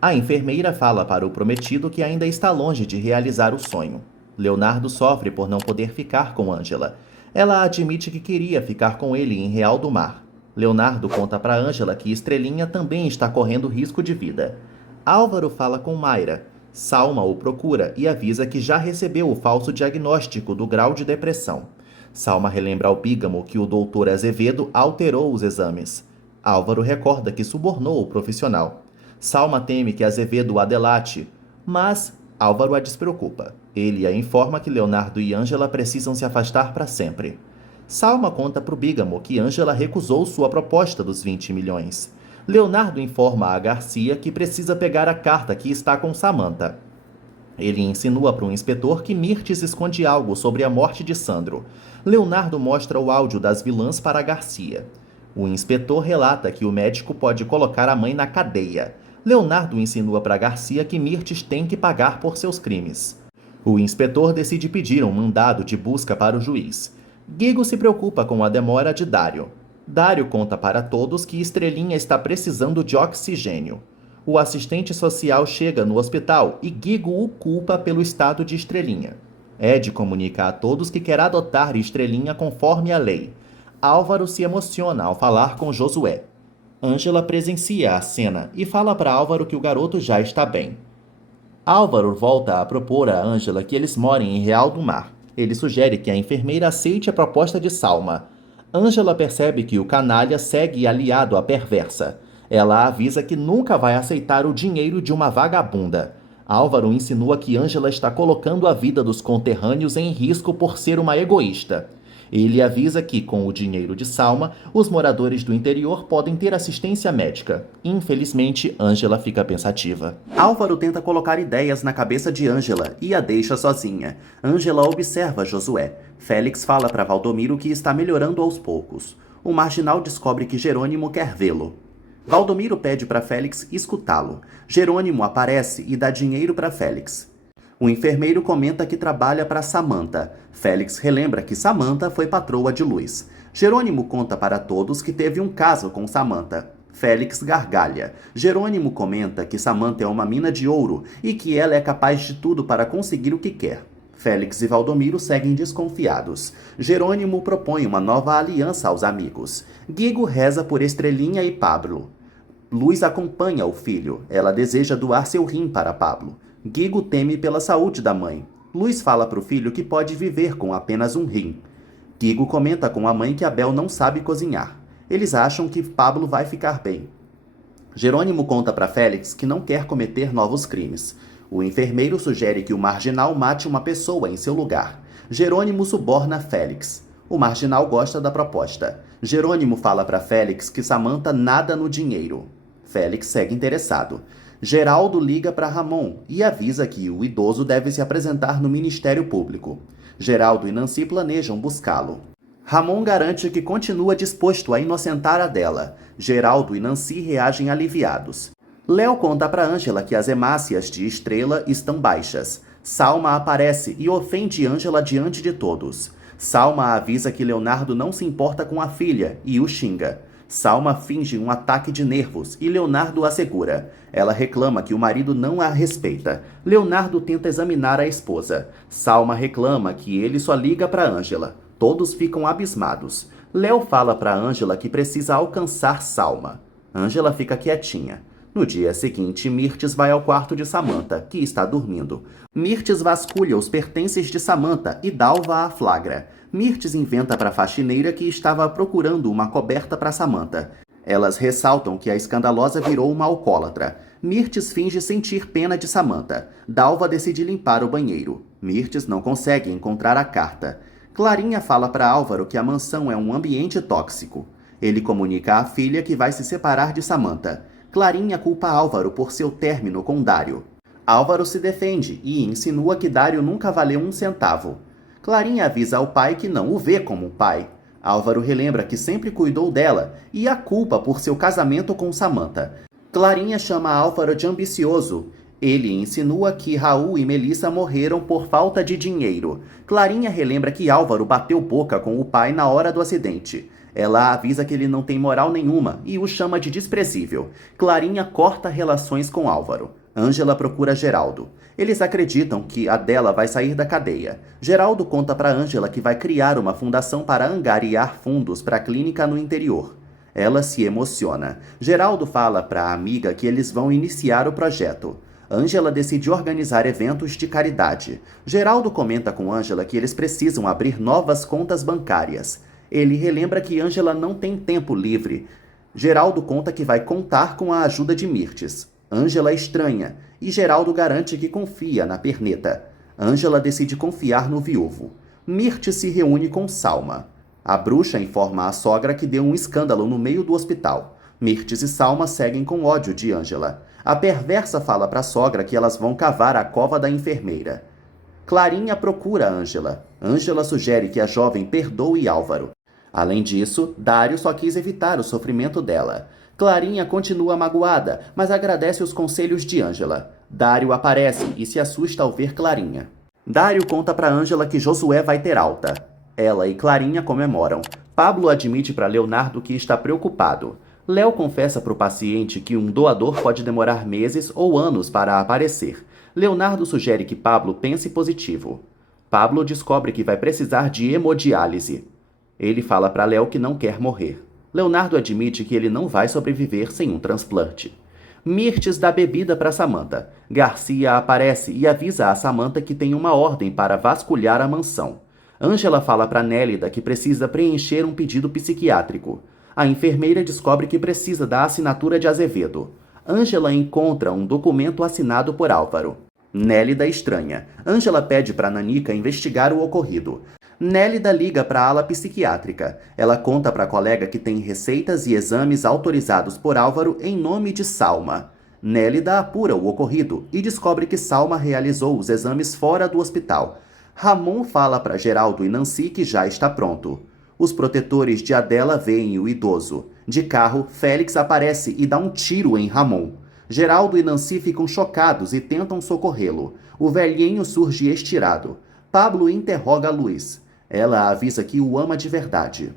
A enfermeira fala para o prometido que ainda está longe de realizar o sonho. Leonardo sofre por não poder ficar com Ângela. Ela admite que queria ficar com ele em Real do Mar. Leonardo conta para Ângela que Estrelinha também está correndo risco de vida. Álvaro fala com Mayra. Salma o procura e avisa que já recebeu o falso diagnóstico do grau de depressão. Salma relembra ao bígamo que o doutor Azevedo alterou os exames. Álvaro recorda que subornou o profissional. Salma teme que Azevedo a delate, mas Álvaro a despreocupa. Ele a informa que Leonardo e Ângela precisam se afastar para sempre. Salma conta para o bígamo que Ângela recusou sua proposta dos 20 milhões. Leonardo informa a Garcia que precisa pegar a carta que está com Samantha. Ele insinua para o inspetor que Mirtes esconde algo sobre a morte de Sandro. Leonardo mostra o áudio das vilãs para Garcia. O inspetor relata que o médico pode colocar a mãe na cadeia. Leonardo insinua para Garcia que Mirtes tem que pagar por seus crimes. O inspetor decide pedir um mandado de busca para o juiz. Guigo se preocupa com a demora de Dário. Dário conta para todos que Estrelinha está precisando de oxigênio. O assistente social chega no hospital e Guigo o culpa pelo estado de Estrelinha. Ed comunica a todos que quer adotar Estrelinha conforme a lei. Álvaro se emociona ao falar com Josué. Ângela presencia a cena e fala para Álvaro que o garoto já está bem. Álvaro volta a propor a Ângela que eles morem em Real do Mar. Ele sugere que a enfermeira aceite a proposta de Salma. Ângela percebe que o canalha segue aliado à perversa. Ela avisa que nunca vai aceitar o dinheiro de uma vagabunda. Álvaro insinua que Ângela está colocando a vida dos conterrâneos em risco por ser uma egoísta. Ele avisa que, com o dinheiro de Salma, os moradores do interior podem ter assistência médica. Infelizmente, Ângela fica pensativa. Álvaro tenta colocar ideias na cabeça de Ângela e a deixa sozinha. Ângela observa Josué. Félix fala para Valdomiro que está melhorando aos poucos. O marginal descobre que Jerônimo quer vê-lo. Valdomiro pede para Félix escutá-lo. Jerônimo aparece e dá dinheiro para Félix. O enfermeiro comenta que trabalha para Samantha. Félix relembra que Samantha foi patroa de Luz. Jerônimo conta para todos que teve um caso com Samantha. Félix gargalha. Jerônimo comenta que Samantha é uma mina de ouro e que ela é capaz de tudo para conseguir o que quer. Félix e Valdomiro seguem desconfiados. Jerônimo propõe uma nova aliança aos amigos. Guigo reza por Estrelinha e Pablo. Luz acompanha o filho. Ela deseja doar seu rim para Pablo. Guigo teme pela saúde da mãe. Luz fala para o filho que pode viver com apenas um rim. Guigo comenta com a mãe que Abel não sabe cozinhar. Eles acham que Pablo vai ficar bem. Jerônimo conta para Félix que não quer cometer novos crimes. O enfermeiro sugere que o marginal mate uma pessoa em seu lugar. Jerônimo suborna Félix. O marginal gosta da proposta. Jerônimo fala para Félix que Samantha nada no dinheiro. Félix segue interessado. Geraldo liga para Ramon e avisa que o idoso deve se apresentar no Ministério Público. Geraldo e Nancy planejam buscá-lo. Ramon garante que continua disposto a inocentar a dela. Geraldo e Nancy reagem aliviados. Léo conta para Ângela que as hemácias de Estrela estão baixas. Salma aparece e ofende Ângela diante de todos. Salma avisa que Leonardo não se importa com a filha e o xinga. Salma finge um ataque de nervos e Leonardo a segura. Ela reclama que o marido não a respeita. Leonardo tenta examinar a esposa. Salma reclama que ele só liga para Ângela. Todos ficam abismados. Léo fala para Ângela que precisa alcançar Salma. Ângela fica quietinha. No dia seguinte, Mirtes vai ao quarto de Samantha, que está dormindo. Mirtes vasculha os pertences de Samantha e Dalva a flagra. Mirtes inventa para a faxineira que estava procurando uma coberta para Samantha. Elas ressaltam que a escandalosa virou uma alcoólatra. Mirtes finge sentir pena de Samantha. Dalva decide limpar o banheiro. Mirtes não consegue encontrar a carta. Clarinha fala para Álvaro que a mansão é um ambiente tóxico. Ele comunica à filha que vai se separar de Samantha. Clarinha culpa Álvaro por seu término com Dário. Álvaro se defende e insinua que Dário nunca valeu um centavo. Clarinha avisa ao pai que não o vê como pai. Álvaro relembra que sempre cuidou dela e a culpa por seu casamento com Samantha. Clarinha chama Álvaro de ambicioso. Ele insinua que Raul e Melissa morreram por falta de dinheiro. Clarinha relembra que Álvaro bateu boca com o pai na hora do acidente. Ela avisa que ele não tem moral nenhuma e o chama de desprezível. Clarinha corta relações com Álvaro. Ângela procura Geraldo. Eles acreditam que a dela vai sair da cadeia. Geraldo conta para Ângela que vai criar uma fundação para angariar fundos para a clínica no interior. Ela se emociona. Geraldo fala para a amiga que eles vão iniciar o projeto. Ângela decide organizar eventos de caridade. Geraldo comenta com Ângela que eles precisam abrir novas contas bancárias. Ele relembra que Ângela não tem tempo livre. Geraldo conta que vai contar com a ajuda de Mirtes. Ângela estranha e Geraldo garante que confia na perneta. Ângela decide confiar no viúvo. Mirtes se reúne com Salma. A bruxa informa a sogra que deu um escândalo no meio do hospital. Mirtes e Salma seguem com ódio de Ângela. A perversa fala para a sogra que elas vão cavar a cova da enfermeira. Clarinha procura Ângela. Ângela sugere que a jovem perdoe Álvaro. Além disso, Dário só quis evitar o sofrimento dela. Clarinha continua magoada, mas agradece os conselhos de Ângela. Dário aparece e se assusta ao ver Clarinha. Dário conta para Ângela que Josué vai ter alta. Ela e Clarinha comemoram. Pablo admite para Leonardo que está preocupado. Léo confessa para o paciente que um doador pode demorar meses ou anos para aparecer. Leonardo sugere que Pablo pense positivo. Pablo descobre que vai precisar de hemodiálise. Ele fala para Léo que não quer morrer. Leonardo admite que ele não vai sobreviver sem um transplante. Mirtes dá bebida para Samantha. Garcia aparece e avisa a Samantha que tem uma ordem para vasculhar a mansão. Ângela fala para Nélida que precisa preencher um pedido psiquiátrico. A enfermeira descobre que precisa da assinatura de Azevedo. Ângela encontra um documento assinado por Álvaro. Nélida estranha. Ângela pede para Nanica investigar o ocorrido. Nélida liga para a ala psiquiátrica. Ela conta para a colega que tem receitas e exames autorizados por Álvaro em nome de Salma. Nélida apura o ocorrido e descobre que Salma realizou os exames fora do hospital. Ramon fala para Geraldo e Nancy que já está pronto. Os protetores de Adela veem o idoso. De carro, Félix aparece e dá um tiro em Ramon. Geraldo e Nancy ficam chocados e tentam socorrê-lo. O velhinho surge estirado. Pablo interroga Luiz. Ela avisa que o ama de verdade.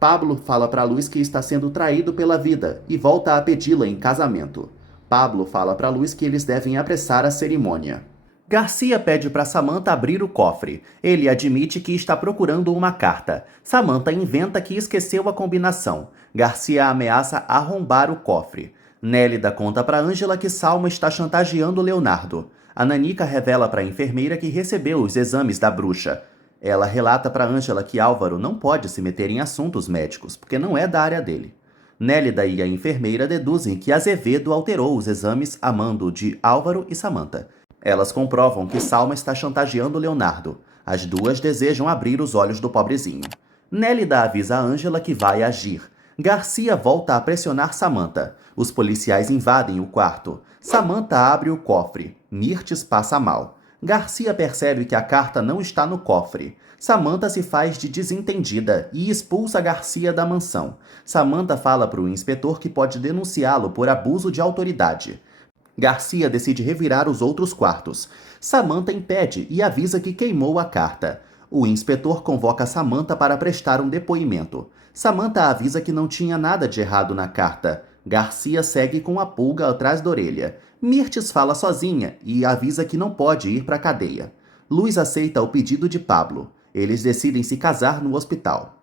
Pablo fala para Luiz que está sendo traído pela vida e volta a pedi-la em casamento. Pablo fala para Luiz que eles devem apressar a cerimônia. Garcia pede para Samantha abrir o cofre. Ele admite que está procurando uma carta. Samantha inventa que esqueceu a combinação. Garcia ameaça arrombar o cofre. Nélida conta para Ângela que Salma está chantageando Leonardo. A Nanica revela para a enfermeira que recebeu os exames da bruxa. Ela relata para Ângela que Álvaro não pode se meter em assuntos médicos, porque não é da área dele. Nélida e a enfermeira deduzem que Azevedo alterou os exames a mando de Álvaro e Samantha. Elas comprovam que Salma está chantageando Leonardo. As duas desejam abrir os olhos do pobrezinho. Nélida avisa a Ângela que vai agir. Garcia volta a pressionar Samantha. Os policiais invadem o quarto. Samantha abre o cofre. Mirtes passa mal. Garcia percebe que a carta não está no cofre. Samantha se faz de desentendida e expulsa Garcia da mansão. Samantha fala para o inspetor que pode denunciá-lo por abuso de autoridade. Garcia decide revirar os outros quartos. Samantha impede e avisa que queimou a carta. O inspetor convoca Samantha para prestar um depoimento. Samantha avisa que não tinha nada de errado na carta. Garcia segue com a pulga atrás da orelha. Mirtes fala sozinha e avisa que não pode ir para a cadeia. Luiz aceita o pedido de Pablo. Eles decidem se casar no hospital.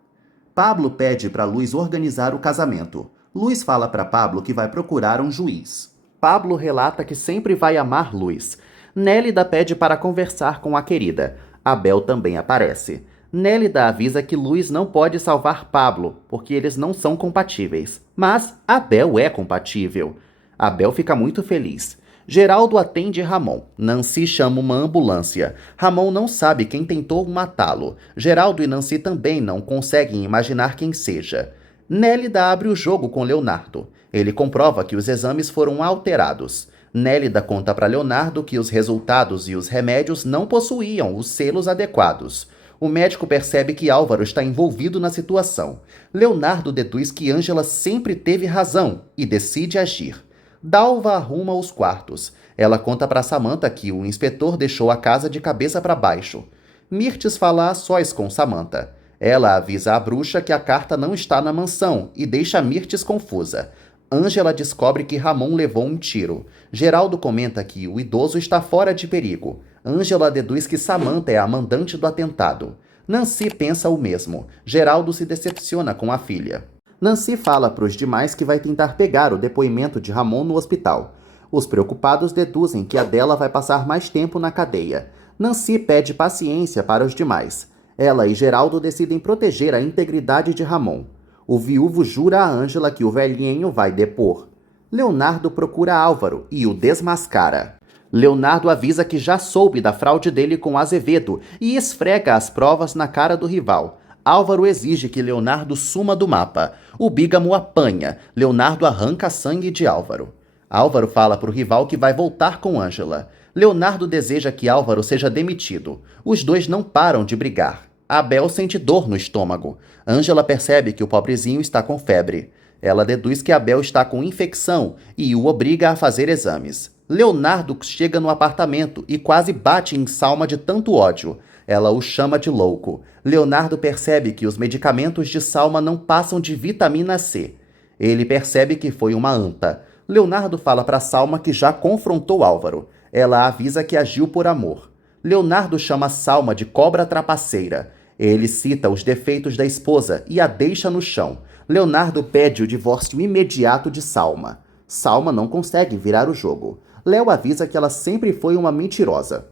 Pablo pede para Luiz organizar o casamento. Luiz fala para Pablo que vai procurar um juiz. Pablo relata que sempre vai amar Luiz. Nélida pede para conversar com a querida. Abel também aparece. Nélida avisa que Luiz não pode salvar Pablo, porque eles não são compatíveis. Mas Abel é compatível. Abel fica muito feliz. Geraldo atende Ramon. Nancy chama uma ambulância. Ramon não sabe quem tentou matá-lo. Geraldo e Nancy também não conseguem imaginar quem seja. Nélida abre o jogo com Leonardo. Ele comprova que os exames foram alterados. Nélida conta para Leonardo que os resultados e os remédios não possuíam os selos adequados. O médico percebe que Álvaro está envolvido na situação. Leonardo deduz que Ângela sempre teve razão e decide agir. Dalva arruma os quartos. Ela conta para Samantha que o inspetor deixou a casa de cabeça para baixo. Mirtes fala a sós com Samantha. Ela avisa a bruxa que a carta não está na mansão e deixa Mirtes confusa. Ângela descobre que Ramon levou um tiro. Geraldo comenta que o idoso está fora de perigo. Ângela deduz que Samantha é a mandante do atentado. Nancy pensa o mesmo. Geraldo se decepciona com a filha. Nancy fala para os demais que vai tentar pegar o depoimento de Ramon no hospital. Os preocupados deduzem que Adela vai passar mais tempo na cadeia. Nancy pede paciência para os demais. Ela e Geraldo decidem proteger a integridade de Ramon. O viúvo jura a Ângela que o velhinho vai depor. Leonardo procura Álvaro e o desmascara. Leonardo avisa que já soube da fraude dele com Azevedo e esfrega as provas na cara do rival. Álvaro exige que Leonardo suma do mapa. O bígamo apanha. Leonardo arranca sangue de Álvaro. Álvaro fala para o rival que vai voltar com Ângela. Leonardo deseja que Álvaro seja demitido. Os dois não param de brigar. Abel sente dor no estômago. Ângela percebe que o pobrezinho está com febre. Ela deduz que Abel está com infecção e o obriga a fazer exames. Leonardo chega no apartamento e quase bate em Salma de tanto ódio. Ela o chama de louco. Leonardo percebe que os medicamentos de Salma não passam de vitamina C. Ele percebe que foi uma anta. Leonardo fala para Salma que já confrontou Álvaro. Ela avisa que agiu por amor. Leonardo chama Salma de cobra trapaceira. Ele cita os defeitos da esposa e a deixa no chão. Leonardo pede o divórcio imediato de Salma. Salma não consegue virar o jogo. Léo avisa que ela sempre foi uma mentirosa.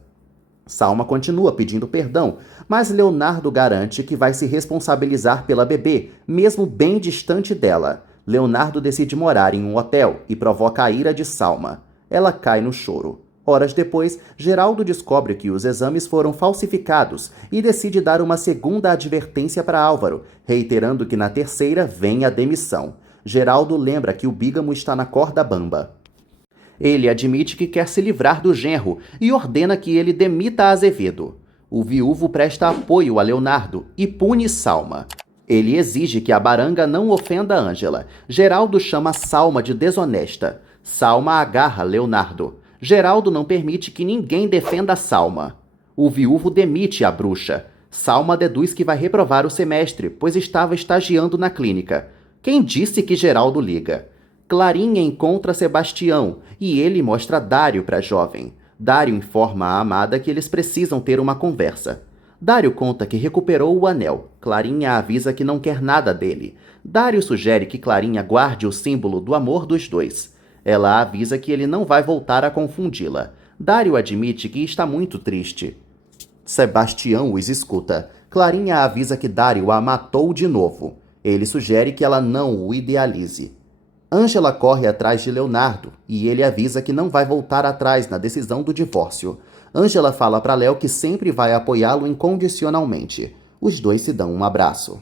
Salma continua pedindo perdão, mas Leonardo garante que vai se responsabilizar pela bebê, mesmo bem distante dela. Leonardo decide morar em um hotel e provoca a ira de Salma. Ela cai no choro. Horas depois, Geraldo descobre que os exames foram falsificados e decide dar uma segunda advertência para Álvaro, reiterando que na terceira vem a demissão. Geraldo lembra que o bígamo está na corda bamba. Ele admite que quer se livrar do genro e ordena que ele demita Azevedo. O viúvo presta apoio a Leonardo e pune Salma. Ele exige que a baranga não ofenda Ângela. Geraldo chama Salma de desonesta. Salma agarra Leonardo. Geraldo não permite que ninguém defenda Salma. O viúvo demite a bruxa. Salma deduz que vai reprovar o semestre, pois estava estagiando na clínica. Quem disse que Geraldo liga? Clarinha encontra Sebastião e ele mostra Dário para a jovem. Dário informa a amada que eles precisam ter uma conversa. Dário conta que recuperou o anel. Clarinha avisa que não quer nada dele. Dário sugere que Clarinha guarde o símbolo do amor dos dois. Ela avisa que ele não vai voltar a confundi-la. Dário admite que está muito triste. Sebastião os escuta. Clarinha avisa que Dário a matou de novo. Ele sugere que ela não o idealize. Ângela corre atrás de Leonardo e ele avisa que não vai voltar atrás na decisão do divórcio. Ângela fala para Léo que sempre vai apoiá-lo incondicionalmente. Os dois se dão um abraço.